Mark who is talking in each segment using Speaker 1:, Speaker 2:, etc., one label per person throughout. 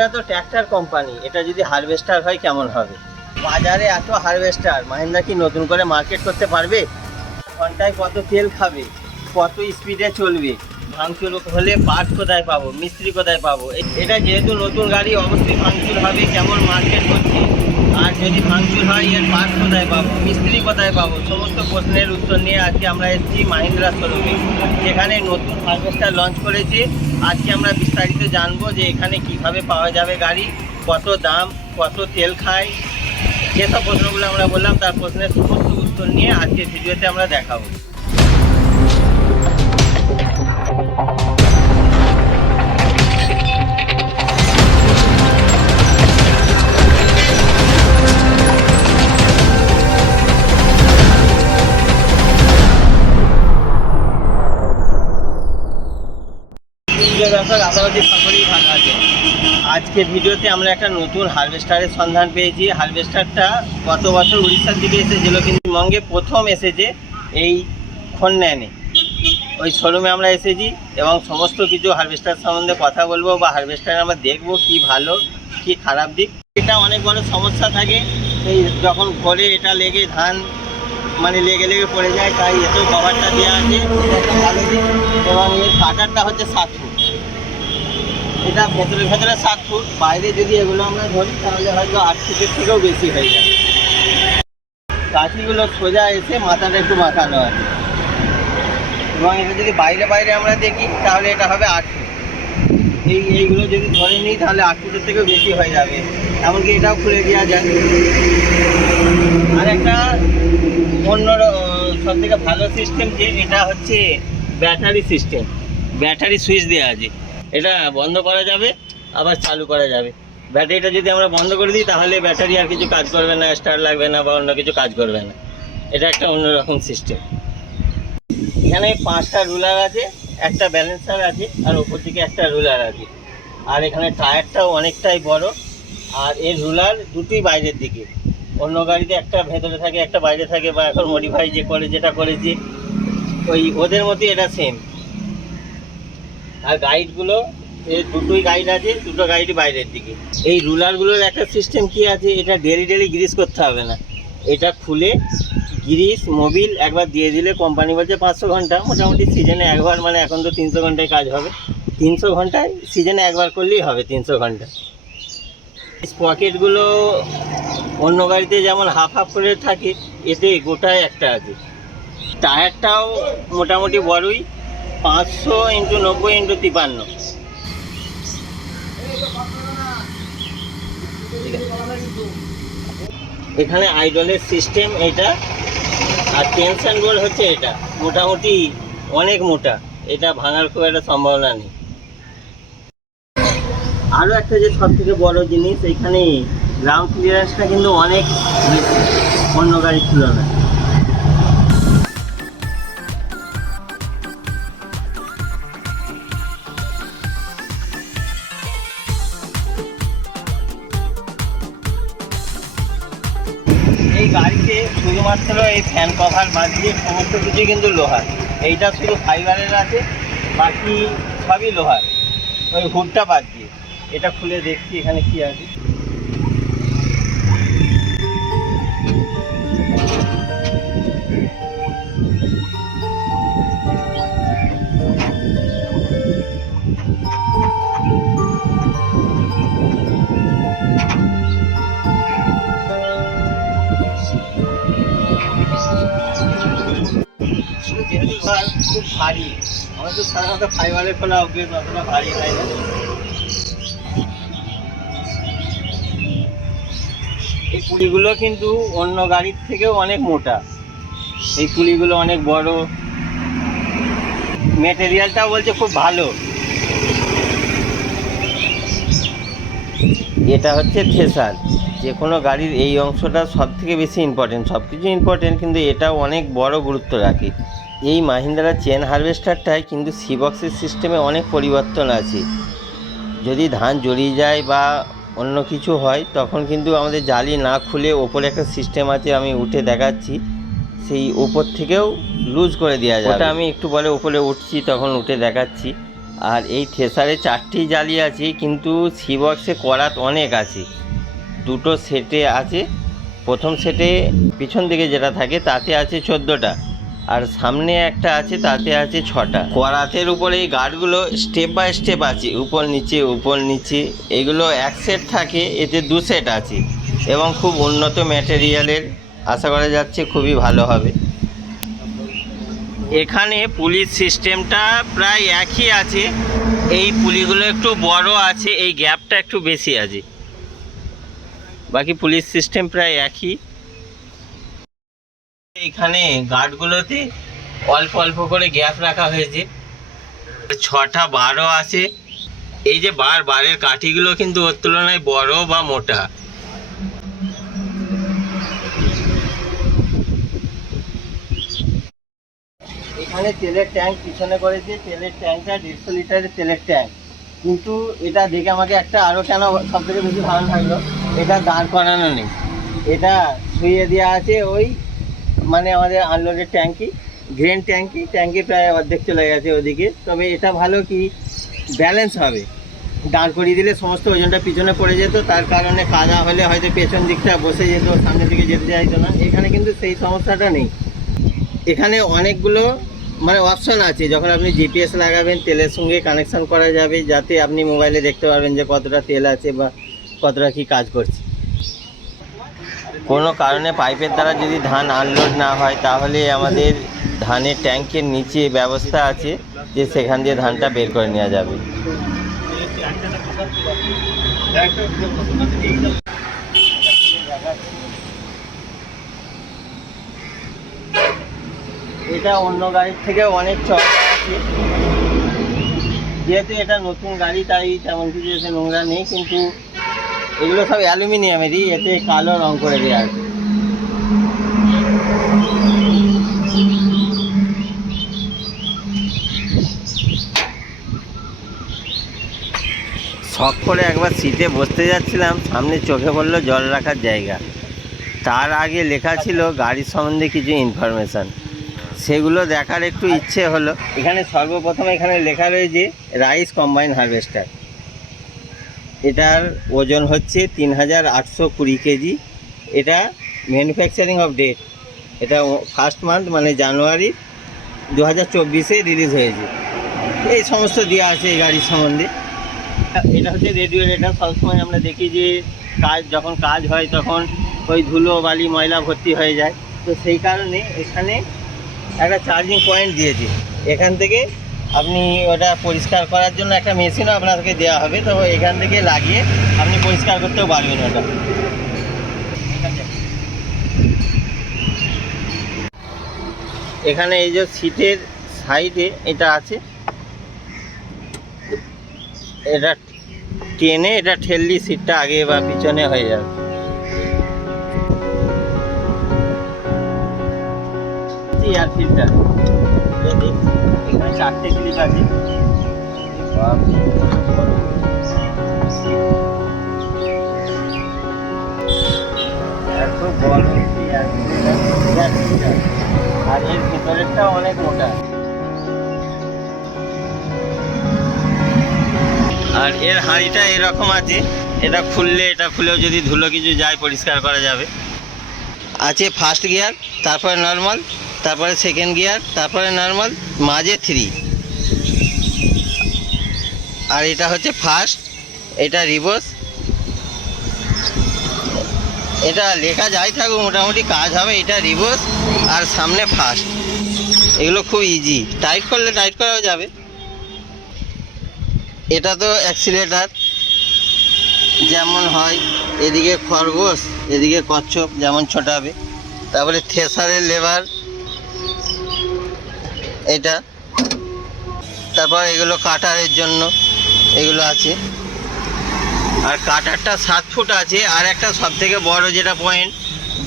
Speaker 1: মাহিন্দ্রা তো tractor company এটা যদি হারভেস্টার হয় কেমন হবে? বাজারে এত হারভেস্টার মাহিন্দ্রা কি নতুন করে মার্কেট করতে পারবে? ঘন্টায় কত তেল খাবে? কত স্পিডে চলবে? ভাঙচুর হলে পার্ট কোথায় পাবো? মিস্ত্রি কোথায় পাবো? এটা যেহেতু নতুন গাড়ি, অবশ্যই ভাঙচুর হবে কেমন মার্কেট করছে। আর যদি ভাঙচুর হয়, এর পার্ট কোথায় পাবো? মিস্ত্রি কোথায় পাবো? সমস্ত প্রশ্নের উত্তর নিয়ে আজকে আমরা এসেছি মাহিন্দ্রা শোরুমে যেখানে নতুন হারভেস্টার লঞ্চ করেছে। আজকে আমরা বিস্তারিত জানব যে এখানে কীভাবে পাওয়া যাবে গাড়ি, কত দাম, কত তেল খায়। যেসব প্রশ্নগুলো আমরা বললাম, তার প্রশ্নের সমস্ত উত্তর নিয়ে আজকে ভিডিওতে আমরা দেখাবো। প্রিয় দর্শক, আশা করছি সকলেই ভালো আছে আজকে ভিডিওতে আমরা একটা নতুন হারভেস্টারের সন্ধান পেয়েছি। হারভেস্টারটা গত বছর উড়িষ্যার দিকে এসেছিল, কিন্তু মঙ্গে প্রথম এসেছে এই খন্যানে ওই শোরুমে আমরা এসেছি এবং সমস্ত কিছু হারভেস্টার সম্বন্ধে কথা বলব বা হারভেস্টার আমরা দেখব কি ভালো, কি খারাপ দিক। এটা অনেক বড় সমস্যা থাকে, এই যখন ঘরে এটা লেগে ধান মানে লেগে লেগে পড়ে যায়, তাই এতেও কভারটা দেওয়া আছে। এবং এর কাটারটা হচ্ছে সাত ফুট এটা ভেতরে ভেতরে সাত ফুট, বাইরে যদি এগুলো আমরা ধরি, তাহলে হয়তো আট ফুটের থেকেও বেশি হয়ে যাবে। কাঠিগুলো সোজা এসে মাথাটা একটু মাথানো আছে। এবং এটা যদি বাইরে বাইরে আমরা দেখি, তাহলে এটা হবে আট ফুট। এই এইগুলো যদি ধরে নিই, তাহলে আট ফুটের থেকেও বেশি হয়ে যাবে। এমনকি এটাও খুলে দেওয়া যায়। আর একটা অন্য সব থেকে ভালো সিস্টেম যে এটা হচ্ছে ব্যাটারি সিস্টেম ব্যাটারি সুইচ দেওয়া আছে। এটা বন্ধ করা যাবে, আবার চালু করা যাবে। ব্যাটারিটা যদি আমরা বন্ধ করে দিই, তাহলে ব্যাটারি আর কিছু কাজ করবে না, স্টার লাগবে না বা অন্য কিছু কাজ করবে না। এটা একটা অন্যরকম সিস্টেম এখানে পাঁচটা রুলার আছে, একটা ব্যালেন্সার আছে, আর ওপর দিকে একটা রুলার আছে। আর এখানে টায়ারটাও অনেকটাই বড়, আর এর রুলার দুটি বাইরের দিকে। অন্য গাড়িতে একটা ভেতরে থাকে, একটা বাইরে থাকে, বা এখন মডিফাই যে করে, যেটা করেছে, ওই ওদের মতোই এটা সেম আর গাইডগুলো এর দুটোই গাইড আছে, দুটো গাইডই বাইরের দিকে। এই রুলারগুলোর একটা সিস্টেম কি আছে? এটা ডেলি ডেলি গ্রিস করতে হবে না। এটা খুলে গ্রিস মোবিল একবার দিয়ে দিলে কোম্পানি বলছে পাঁচশো ঘণ্টা। মোটামুটি সিজনে একবার মানে এখন তো তিনশো ঘন্টায় কাজ হবে। তিনশো ঘন্টায় সিজনে একবার করলেই হবে তিনশো ঘণ্টা। স্পকেটগুলো অন্য গাড়িতে যেমন হাফ হাফ করে থাকে, এতে গোটায় একটা আছে। টায়ারটাও মোটামুটি বড়ই। পাঁচশো ইন্টু নব্বই ইন্টু তিপান্ন। এখানে আইডলের সিস্টেম এটা, আর টেনশন বোর্ড হচ্ছে এটা। মোটামুটি অনেক মোটা। এটা ভাঙার খুব একটা সম্ভাবনা নেই। আরও একটা যে সব থেকে বড় জিনিস, এখানে গ্রাউন্ড ক্লিয়ারেন্সটা কিন্তু অনেক বেশি। অন্য গাড়ির তুলনায়। এই ফ্যান কভার বাদ দিয়ে সমস্ত কিছুই কিন্তু লোহার। এইটা শুধু ফাইবারের আছে, বাকি সবই লোহার। ওই হুডটা বাদ দিয়ে। এটা খুলে দেখছি এখানে কি আছে। ঘর খুব ভারী। আমরা তো সাধারণত ফাইবারের খোলা অভ্যেস অতটা ভারী হয় না? এই পুলিগুলো কিন্তু অন্য গাড়ির থেকেও অনেক মোটা। এই পুলিগুলো অনেক বড়। মেটেরিয়ালটাও বলছে খুব ভালো। এটা হচ্ছে থ্রেসার যে কোনো গাড়ির এই অংশটা সব থেকে বেশি ইম্পর্টেন্ট সব কিছু ইম্পর্টেন্ট কিন্তু এটাও অনেক বড় গুরুত্ব রাখে। এই মাহিন্দ্রা চেন হারভেস্টারটায় কিন্তু সিবক্সের সিস্টেমে অনেক পরিবর্তন আছে। যদি ধান জড়িয়ে যায় বা অন্য কিছু হয়, তখন কিন্তু আমাদের জালি না খুলে ওপরে একটা সিস্টেম আছে আমি উঠে দেখাচ্ছি। সেই ওপর থেকেও লুজ করে দেওয়া যায় ওটা আমি একটু বলে উপরে উঠছি, তখন উঠে দেখাচ্ছি। আর এই থ্রেসারে চারটি জালি আছে, কিন্তু সিবক্সে করাত অনেক আছে। দুটো সেটে আছে। প্রথম সেটে পিছন দিকে যেটা থাকে, তাতে আছে চোদ্দোটা। আর সামনে একটা আছে, তাতে আছে ছটা। করাতের উপরে এই গার্ডগুলো স্টেপ বাই স্টেপ আছে। উপর নিচে উপর নিচে। এগুলো এক সেট থাকে, এতে দু সেট আছে। এবং খুব উন্নত ম্যাটেরিয়ালের আশা করা যাচ্ছে খুবই ভালো হবে। এখানে পুলিশ সিস্টেমটা প্রায় একই আছে। এই পুলিগুলো একটু বড় আছে, এই গ্যাপটা একটু বেশি আছে। বাকি পুলিশ সিস্টেম প্রায় একই। এখানে গার্ডগুলোতে অল্প অল্প করে গ্যাপ রাখা হয়েছে। ছটা বারো আছে। এই যে বার বারের কাঠিগুলো কিন্তু ওর তুলনায় বড় বা মোটা। এখানে তেলের ট্যাঙ্ক পিছনে করেছে। তেলের ট্যাঙ্কটা দেড়শো লিটারের তেলের ট্যাঙ্ক। কিন্তু এটা দেখে আমাকে একটা আরও কেন সব থেকে বেশি ভালো লাগল, এটা দাঁড় করানো নেই। এটা শুয়ে দেওয়া আছে ওই মানে আমাদের আনলোডের ট্যাঙ্কি গ্রেন ট্যাঙ্কি ট্যাঙ্কি প্রায় অর্ধেক চলে গেছে ওদিকে। তবে এটা ভালো কি ব্যালেন্স হবে। দাঁড় করিয়ে দিলে সমস্ত ওজনটা পিছনে পড়ে যেত, তার কারণে কাদা হলে হয়তো পেছন দিকটা বসে যেত, সামনের দিকে যেতে চাইতো না। এখানে কিন্তু সেই সমস্যাটা নেই। এখানে অনেকগুলো মানে অপশন আছে, যখন আপনি জিপিএস লাগাবেন, তেলের সঙ্গে কানেকশন করা যাবে, যাতে আপনি মোবাইলে দেখতে পারবেন যে কতটা তেল আছে বা কতটা কি কাজ করছে। কোনো কারণে পাইপের দ্বারা যদি ধান আনলোড না হয়, তাহলে আমাদের ধানের ট্যাঙ্কের নিচে ব্যবস্থা আছে যে সেখান দিয়ে ধানটা বের করে নেওয়া যাবে। এটা অন্য গাড়ির থেকে অনেক চড়া আছে। যেহেতু এটা নতুন গাড়ি, তাই তেমন কিছু এতে নোংরা নেই, কিন্তু এগুলো সব অ্যালুমিনিয়ামেরই এতে কালো রং করে দেওয়া আছে। শখ করে একবার সিটে বসতে যাচ্ছিলাম, সামনে চোখে পড়ল জল রাখার জায়গা। তার আগে লেখা ছিল গাড়ির সম্বন্ধে কিছু ইনফরমেশান সেগুলো দেখার একটু ইচ্ছে হলো। এখানে সর্বপ্রথম এখানে লেখা রয়েছে রাইস কম্বাইন হারভেস্টার এটার ওজন হচ্ছে তিন হাজার আটশো কুড়ি কেজি। এটা ম্যানুফ্যাকচারিং অফ ডেট এটা ফার্স্ট মান্থ মানে জানুয়ারি দু হাজার চব্বিশে রিলিজ হয়েছে। এই সমস্ত দেওয়া আছে এই গাড়ির সম্বন্ধে। এটা হচ্ছে রেডিও এটা সবসময় আমরা দেখি যে কাজ, যখন কাজ হয় তখন ওই ধুলো, বালি, ময়লা ভর্তি হয়ে যায়। তো সেই কারণে এখানে একটা চার্জিং পয়েন্ট দিয়েছে। এখান থেকে আপনি ওটা পরিষ্কার করার জন্য একটা মেশিনও আপনাকে দেওয়া হবে, তো এখান থেকে লাগিয়ে আপনি পরিষ্কার করতেও পারবেন ওটা। এখানে এই যে সিটের সাইডে এটা আছে। এটা টেনে এটা ঠেললি সিটটা আগে বা পিছনে হয়ে যাবে। এয়ার ফিল্টার চারটে ক্লিপ আছে। আর এর ভিতরেরটা অনেক মোটা। আর এর হাঁড়িটা এরকম আছে, এটা খুললে, এটা খুলেও যদি ধুলো কিছু যায়, পরিষ্কার করা যাবে। আছে ফার্স্ট গিয়ার তারপরে নর্মাল তারপরে সেকেন্ড গিয়ার তারপরে নর্মাল মাঝে থ্রি আর এটা হচ্ছে ফার্স্ট এটা রিভার্স এটা লেখা যাই থাকুক, মোটামুটি কাজ হবে, এটা রিভার্স আর সামনে ফার্স্ট এগুলো খুব ইজি টাইট করলে টাইট করাও যাবে। এটা তো অ্যাক্সিলেটার যেমন হয়, এদিকে খরগোশ, এদিকে কচ্ছপ, যেমন ছোটাবে। তারপরে থ্রেসারের লেবার এটা। তারপর এগুলো কাটারের জন্য এগুলো আছে। আর কাটারটা সাত ফুট আছে। আর একটা সব থেকে বড় যেটা পয়েন্ট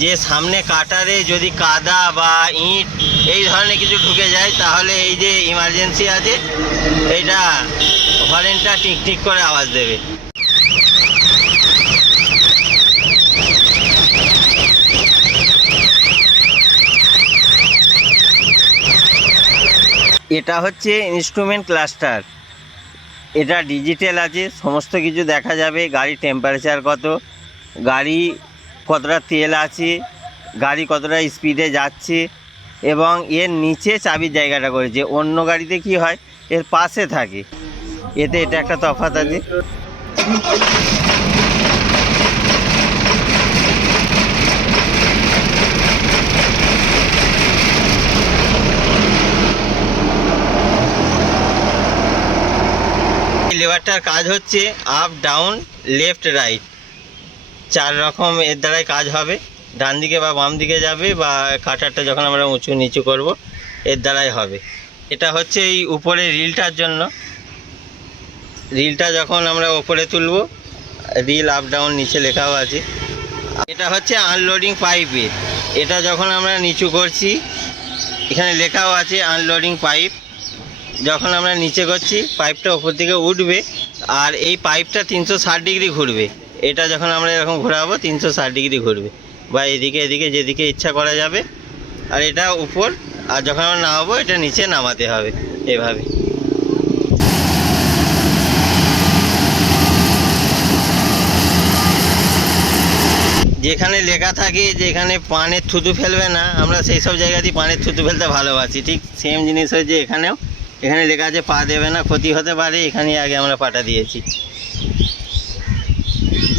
Speaker 1: যে সামনে কাটারে যদি কাদা বা ইট এই ধরনের কিছু ঢুকে যায়, তাহলে এই যে ইমার্জেন্সি আছে, এইটা হরেনটা টিক টিক করে আওয়াজ দেবে। এটা হচ্ছে ইনস্ট্রুমেন্ট ক্লাস্টার এটা ডিজিটাল আছে, সমস্ত কিছু দেখা যাবে। গাড়ির টেম্পারেচার কত, গাড়ি কতটা তেল আছে, গাড়ি কতটা স্পিডে যাচ্ছে, এবং এর নিচে চাবির জায়গাটা করেছে। অন্য গাড়িতে কি হয়? এর পাশে থাকে। এতে এটা একটা তফাৎ আছে। লেবারটার কাজ হচ্ছে আপ ডাউন লেফট রাইট চার রকম এর দ্বারাই কাজ হবে। ডান দিকে বা বাম দিকে যাবে বা কাটারটা যখন আমরা উঁচু নিচু করব, এর দ্বারাই হবে। এটা হচ্ছে এই উপরে রিলটার জন্য। রিলটা যখন আমরা ওপরে তুলব, রিল আপ ডাউন নিচে লেখাও আছে। এটা হচ্ছে আনলোডিং পাইপের এটা যখন আমরা নিচু করছি, এখানে লেখাও আছে আনলোডিং পাইপ যখন আমরা নিচে করছি পাইপটা ওপর দিকে উঠবে আর এই পাইপটা তিনশো ষাট ডিগ্রি ঘুরবে। এটা যখন আমরা এরকম ঘোরাবো, তিনশো ষাট ডিগ্রি ঘুরবে। বা এদিকে এদিকে, যেদিকে ইচ্ছা করা যাবে। আর এটা উপর, আর যখন আমরা নামাবো, এটা নিচে নামাতে হবে, এভাবে। যেখানে লেখা থাকে যেখানে পানের থুতু ফেলবে না, আমরা সেই সব জায়গাতেই পানের থুতু ফেলতে ভালোবাসি। ঠিক সেম জিনিস হয়েছে এখানেও। এখানে লেখা আছে, পা দেবে না, ক্ষতি হতে পারে এখানে আগে আমরা পাটা দিয়েছি।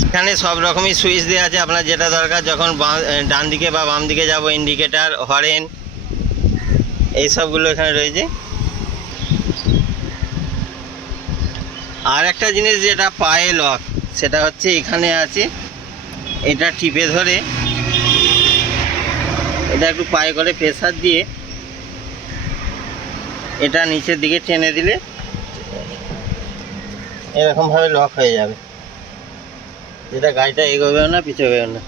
Speaker 1: এখানে সব রকমই সুইচ দেওয়া আছে, আপনার যেটা দরকার, যখন ডান দিকে বা বাম দিকে যাব ইন্ডিকেটার হরেন এই সবগুলো এখানে রয়েছে। আর একটা জিনিস যেটা পায়ে লক সেটা হচ্ছে এখানে আছে, এটা টিপে ধরে, এটা একটু পায়ে করে প্রেসার দিয়ে এটা নিচের দিকে টেনে দিলে এরকমভাবে লক হয়ে যাবে। যেটা গাড়িটা এগোবেও না পিছোবেও না।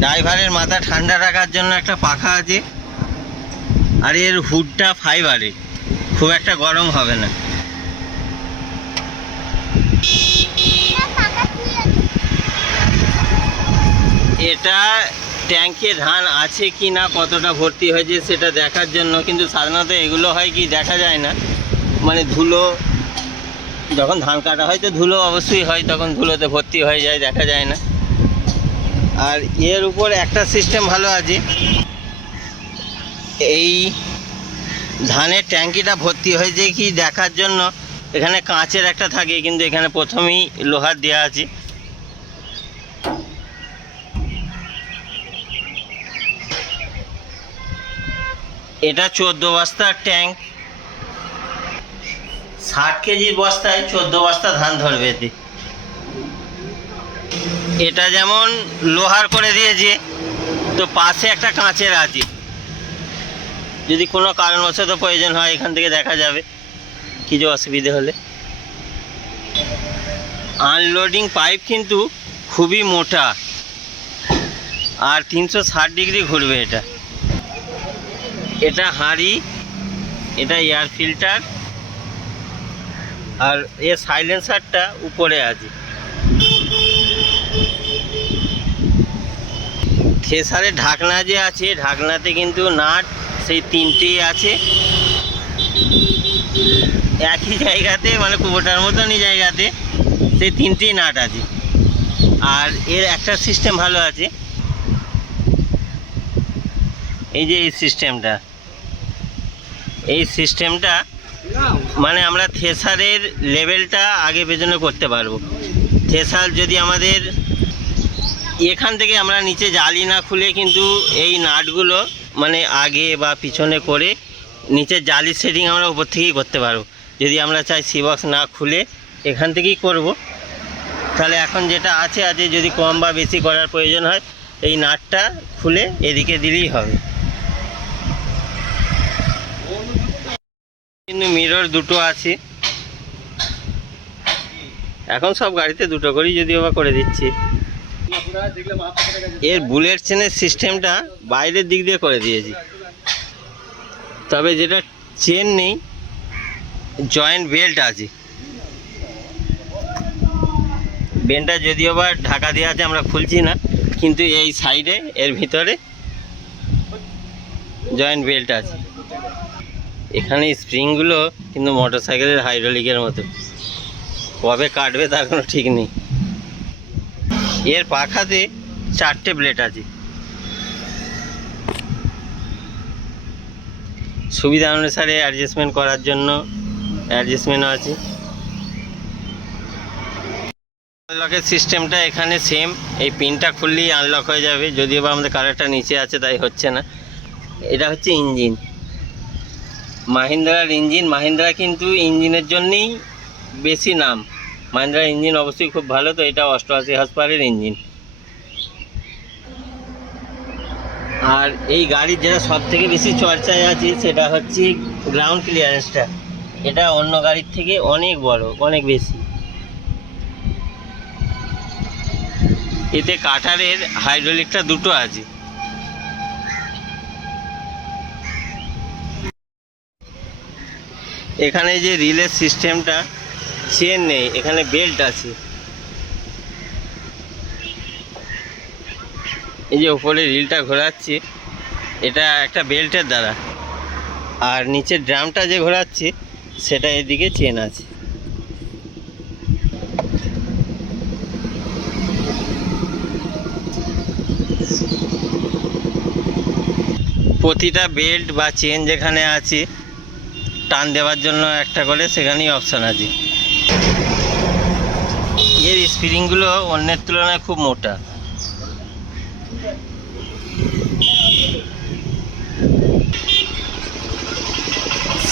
Speaker 1: ড্রাইভারের মাথা ঠান্ডা রাখার জন্য একটা পাখা আছে আর এর হুডটা ফাইবারের খুব একটা গরম হবে না। এটা ট্যাঙ্কে ধান আছে কি না, কতটা ভর্তি হয়েছে সেটা দেখার জন্য, কিন্তু সাধারণত এগুলো হয় কি দেখা যায় না। মানে ধুলো, যখন ধান কাটা হয় তো ধুলো অবশ্যই হয়, তখন ধুলোতে ভর্তি হয়ে যায়, দেখা যায় না। আর এর উপর একটা সিস্টেম ভালো আছে। এই ধানের ট্যাঙ্কিটা ভর্তি হয়েছে কি দেখার জন্য, এখানে কাঁচের একটা থাকে, কিন্তু এখানে প্রথমেই লোহার দেওয়া আছে। এটা চোদ্দ বস্তার ট্যাঙ্ক। ষাট কেজি বস্তায় চোদ্দ বস্তা ধান ধরবে এতে। এটা যেমন লোহার করে দিয়েছে, তো পাশে একটা কাঁচের আছে। যদি কোনো কারণবশত প্রয়োজন হয়, এখান থেকে দেখা যাবে। কিছু অসুবিধে হলে। আনলোডিং পাইপ কিন্তু খুবই মোটা। আর তিনশো ষাট ডিগ্রি ঘুরবে এটা। এটা হাঁড়ি, এটা এয়ার ফিল্টার, আর এর সাইলেন্সারটা উপরে আছে। থ্রেসারের ঢাকনা যে আছে, ঢাকনাতে কিন্তু নাট সেই তিনটেই আছে। একই জায়গাতে মানে কুবোটার মতনই জায়গাতে সেই তিনটেই নাট আছে। আর এর একটা সিস্টেম ভালো আছে। এই যে এই সিস্টেমটা এই সিস্টেমটা মানে আমরা থ্রেসারের লেভেলটা আগে পেছনে করতে পারব। থ্রেসার যদি আমাদের এখান থেকে আমরা নিচে জালি না খুলে কিন্তু এই নাটগুলো মানে আগে বা পিছনে করে নিচে জালির সেটিং আমরা উপর থেকেই করতে পারব। যদি আমরা চাই সিবক্স না খুলে এখান থেকেই করব। তাহলে এখন যেটা আছে আছে যদি কম বা বেশি করার প্রয়োজন হয়, এই নাটটা খুলে এদিকে দিলেই হবে। কিন্তু মিরর দুটো আছে। এখন সব গাড়িতে দুটো করেই যদিও বা করে দিচ্ছি। এর বুলেট চেনের সিস্টেমটা বাইরের দিক দিয়ে করে দিয়েছি। তবে যেটা চেন নেই জয়েন্ট বেল্ট আছে। বেল্টটা যদিও বা ঢাকা দেওয়া আছে, আমরা খুলছি না। কিন্তু এই সাইডে এর ভিতরে জয়েন্ট বেল্ট আছে। এখানে স্প্রিংগুলো কিন্তু মোটর সাইকেলের হাইড্রোলিকের মতো। কবে কাটবে তার কোনো ঠিক নেই। এর পাখাতে চারটে ব্লেড আছে। সুবিধা অনুসারে অ্যাডজাস্টমেন্ট করার জন্য অ্যাডজাস্টমেন্টও আছে। আনলকের সিস্টেমটা এখানে সেম এই পিনটা খুললেই আনলক হয়ে যাবে। যদিও বা আমাদের কালারটা নিচে আছে, তাই হচ্ছে না। এটা হচ্ছে ইঞ্জিন মাহিন্দ্রার ইঞ্জিন। মাহিন্দ্রা কিন্তু ইঞ্জিনের জন্যেই বেশি নাম। মাহিন্দ্রার ইঞ্জিন অবশ্যই খুব ভালো, তো এটা অষ্টআশি হসপারের ইঞ্জিন। আর এই গাড়ির যেটা সব থেকে বেশি চর্চায় আছে, সেটা হচ্ছে গ্রাউন্ড ক্লিয়ারেন্সটা এটা অন্য গাড়ির থেকে অনেক বড়, অনেক বেশি। এতে কাটারের হাইড্রোলিকটা দুটো আছে। এখানে যে রিলের সিস্টেমটা চেন নেই, এখানে বেল্ট আছে। এই যে উপরে রিলটা ঘোরাচ্ছি, এটা একটা বেল্টের দ্বারা। আর নিচের ড্রামটা যে ঘোরাচ্ছে, সেটা এদিকে চেন আছে। প্রতিটা বেল্ট বা চেন যেখানে আছে টান দেওয়ার জন্য একটা করে সেখানেই অপশান আছে। এর স্প্রিংগুলো অন্যের তুলনায় খুব মোটা।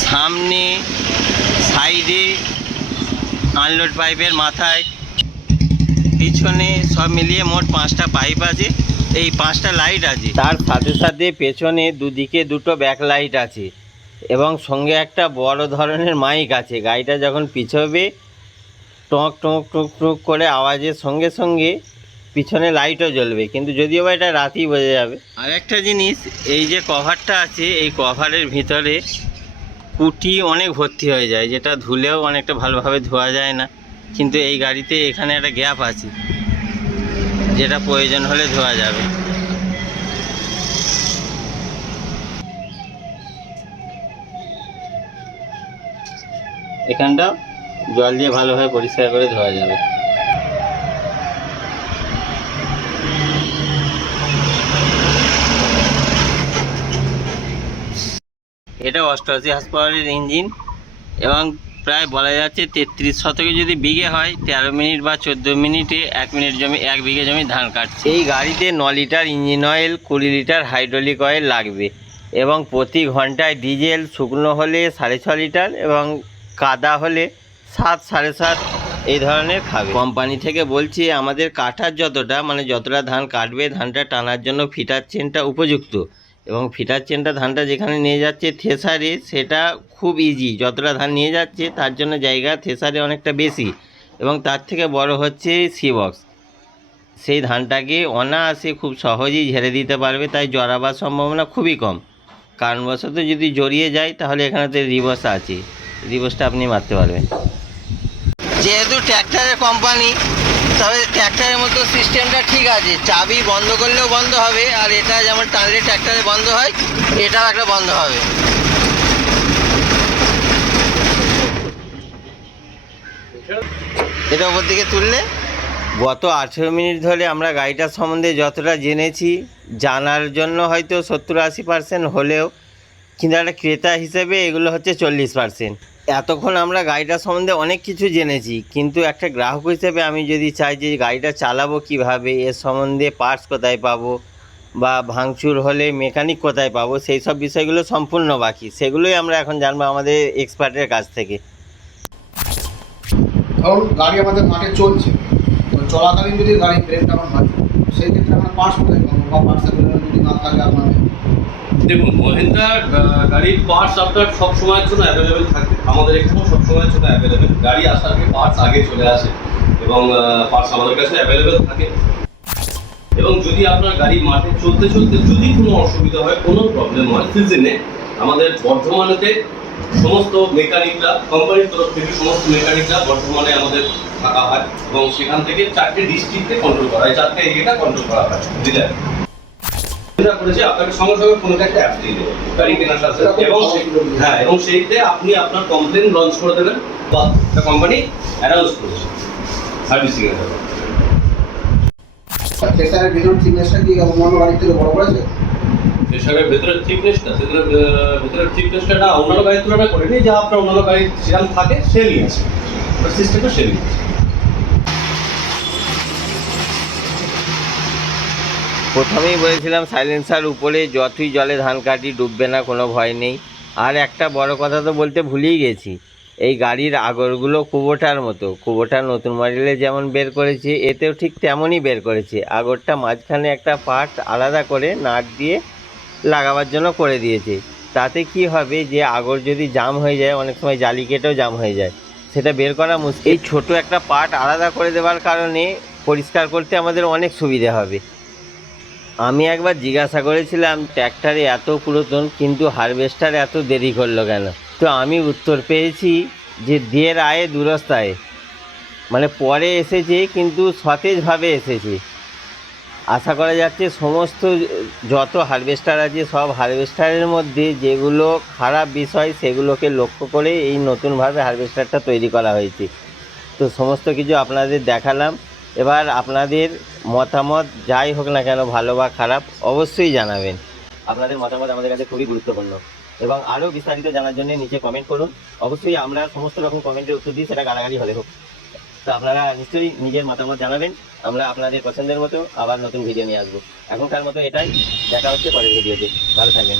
Speaker 1: সামনে, সাইডে আনলোড পাইপের মাথায়। পিছনে সব মিলিয়ে মোট পাঁচটা পাইপ আছে। এই পাঁচটা লাইট আছে। তার সাথে সাথে পেছনে দুদিকে দুটো ব্যাক লাইট আছে। এবং সঙ্গে একটা বড় ধরনের মাইক আছে। গাড়িটা যখন পিছবে, টক টক টক টক করে আওয়াজের সঙ্গে সঙ্গে পিছনে লাইটও জ্বলবে। কিন্তু যদিও বা এটা রাতেই বোঝা যাবে। আর একটা জিনিস, এই যে কভারটা আছে, এই কভারের ভিতরে কুটি অনেক ভর্তি হয়ে যায়, যেটা ধুলেও অনেকটা ভালোভাবে ধোয়া যায় না। কিন্তু এই গাড়িতে এখানে একটা গ্যাপ আছে, যেটা প্রয়োজন হলে ধোয়া যাবে। এখানটা জল দিয়ে ভালোভাবে পরিষ্কার করে ধোয়া যাবে। এটা অষ্টআশি হাসপাতালের ইঞ্জিন এবং প্রায় বলা যাচ্ছে তেত্রিশ শতকে যদি বিঘে হয়, তেরো মিনিট বা চোদ্দ মিনিটে এক মিনিট জমি, এক বিঘে জমি ধান কাটছে। এই গাড়িতে ন লিটার ইঞ্জিন অয়েল কুড়ি লিটার হাইড্রোলিক অয়েল লাগবে এবং প্রতি ঘন্টায় ডিজেল শুকনো হলে সাড়ে ছ লিটার এবং কাদা হলে সাত, সাড়ে সাত এই ধরনের খাবে। কোম্পানি থেকে বলছি, আমাদের কাটার যতটা মানে যতটা ধান কাটবে, ধানটা টানার জন্য ফিটার চেনটা উপযুক্ত। এবং ফিটার চেনটা ধানটা যেখানে নিয়ে যাচ্ছে থেসারে, সেটা খুব ইজি যতটা ধান নিয়ে যাচ্ছে, তার জন্য জায়গা থেসারে অনেকটা বেশি। এবং তার থেকে বড় হচ্ছে সি বক্স সেই ধানটাকে অনায়াসে খুব সহজেই ঝেড়ে দিতে পারবে, তাই জড়াবার সম্ভাবনা খুবই কম। কারণবশত যদি জড়িয়ে যায়, তাহলে এখানেতে রিভার্স আছে। রিভার্সটা আপনি মারতে পারবেন। যেহেতু ট্র্যাক্টরের কোম্পানি তবে ট্র্যাক্টরের মতো সিস্টেমটা ঠিক আছে। চাবি বন্ধ করলেও বন্ধ হবে আর এটা যেমন টানলে ট্র্যাক্টরে বন্ধ হয় এটাও একটা বন্ধ হবে। এটা ওপর দিকে তুললে? গত আঠেরো মিনিট ধরে আমরা গাড়িটার সম্বন্ধে যতটা জেনেছি জানার জন্য হয়তো সত্তর আশি পার্সেন্ট হলেও কিন্তু একটা ক্রেতা হিসেবে এগুলো হচ্ছে চল্লিশ পার্সেন্ট এতক্ষণ আমরা গাড়িটার সম্বন্ধে অনেক কিছু জেনেছি, কিন্তু একটা গ্রাহক হিসেবে আমি যদি চাই যে গাড়িটা চালাবো কীভাবে, এর সম্বন্ধে পার্টস কোথায় পাবো বা ভাঙচুর হলে মেকানিক কোথায় পাবো, সেই সব বিষয়গুলো সম্পূর্ণ বাকি। সেগুলোই আমরা এখন জানব আমাদের এক্সপার্টের কাছ থেকে।
Speaker 2: ধরুন, গাড়ি আমাদের মাঠে চলছে চলাকালীন যদি গাড়ি হয়, সেই ক্ষেত্রে আমরা পার্টস কোথায় পাবো বা পার্টস যদি না থাকে আপনাদের
Speaker 3: দেখুন, মহিন্দ্রা গাড়ির পার্টস আপনার সব সময়ের জন্য অ্যাভেলেবেল থাকে আমাদের এখানেও সব সময়ের জন্য অ্যাভেলেবেল গাড়ি আসার আগে পার্টস আগে চলে আসে এবং পার্টস আমাদের কাছে অ্যাভেলেবেল থাকে। এবং যদি আপনার গাড়ি মাঠে চলতে চলতে যদি কোনো অসুবিধা হয়, কোনো প্রবলেম হয় সিজনে আমাদের বর্ধমানেতে সমস্ত মেকানিকরা কোম্পানির তরফ থেকে সমস্ত মেকানিকরা বর্ধমানে আমাদের থাকা হয় এবং সেখান থেকে চারটে ডিস্ট্রিক্টে কন্ট্রোল করা হয়। চারটে এরিয়াটা কন্ট্রোল করা হয়। ডিলার যেটা করেছে আপনাকে সঙ্গে সঙ্গে ফোনে একটা অ্যাপ দিয়ে দেবে গাড়ি কেনার সাথে। এবং হ্যাঁ এবং সেইতে আপনি আপনার কমপ্লেন লঞ্চ করে দেবেন বা কোম্পানি অ্যানাউন্স করেছে সার্ভিসিং এর ব্যাপারে।
Speaker 2: প্রেসারের ভিতর থিকনেসটা কি অন্যান্য গাড়ির থেকে বড় করেছে?
Speaker 3: প্রেশারের ভেতরের থিকনেসটা ভেতরের ভেতরের থিকনেসটা না অন্যান্য গাড়ির তুলনায় করেনি যা আপনার অন্যান্য গাড়ির সেরকম থাকে সে নিয়েছে সিস্টেমটা সে নিয়েছে
Speaker 1: প্রথমেই বলেছিলাম সাইলেন্সার উপরে যতই জলে ধান কাটি, ডুববে না, কোনো ভয় নেই। আর একটা বড় কথা তো বলতে ভুলেই গেছি। এই গাড়ির আগরগুলো কুবোটার মতো। কুবোটা নতুন মডেলে যেমন বের করেছে, এতেও ঠিক তেমনই বের করেছে। আগরটা মাঝখানে একটা পার্ট আলাদা করে নাট দিয়ে লাগাবার জন্য করে দিয়েছে। তাতে কি হবে যে আগর যদি জাম হয়ে যায়, অনেক সময় জালি কেটেও জাম হয়ে যায়। সেটা বের করা মুশকিল। ছোট একটা পার্ট আলাদা করে দেওয়ার কারণে পরিষ্কার করতে আমাদের অনেক সুবিধে হবে। আমি একবার জিজ্ঞাসা করেছিলাম, ট্র্যাক্টরে এত পুরাতন, কিন্তু হারভেস্টার এত দেরি করল কেন? তো আমি উত্তর পেয়েছি যে দের আয়ে দূরস্থায় মানে পরে এসেছে, কিন্তু সতেজভাবে এসেছে। আশা করা যাচ্ছে সমস্ত যত হারভেস্টার আছে, সব হারভেস্টারের মধ্যে যেগুলো খারাপ বিষয়, সেগুলোকে লক্ষ্য করে এই নতুনভাবে হারভেস্টারটা তৈরি করা হয়েছে। তো সমস্ত কিছু আপনাদের দেখালাম। এবার আপনাদের মতামত যাই হোক না কেন ভালো বা খারাপ, অবশ্যই জানাবেন। আপনাদের মতামত আমাদের কাছে খুবই গুরুত্বপূর্ণ। এবং আরও বিস্তারিত জানার জন্য নিচে কমেন্ট করুন। অবশ্যই আমরা সমস্ত রকম কমেন্টের উত্তর দিই সেটা গালাগালি হলে হোক। তো আপনারা নিশ্চয়ই নিজের মতামত জানাবেন। আমরা আপনাদের পছন্দের মতো আবার নতুন ভিডিও নিয়ে আসব। এখনকার মতো এটাই। দেখা হচ্ছে পরের ভিডিওতে ভালো থাকবেন।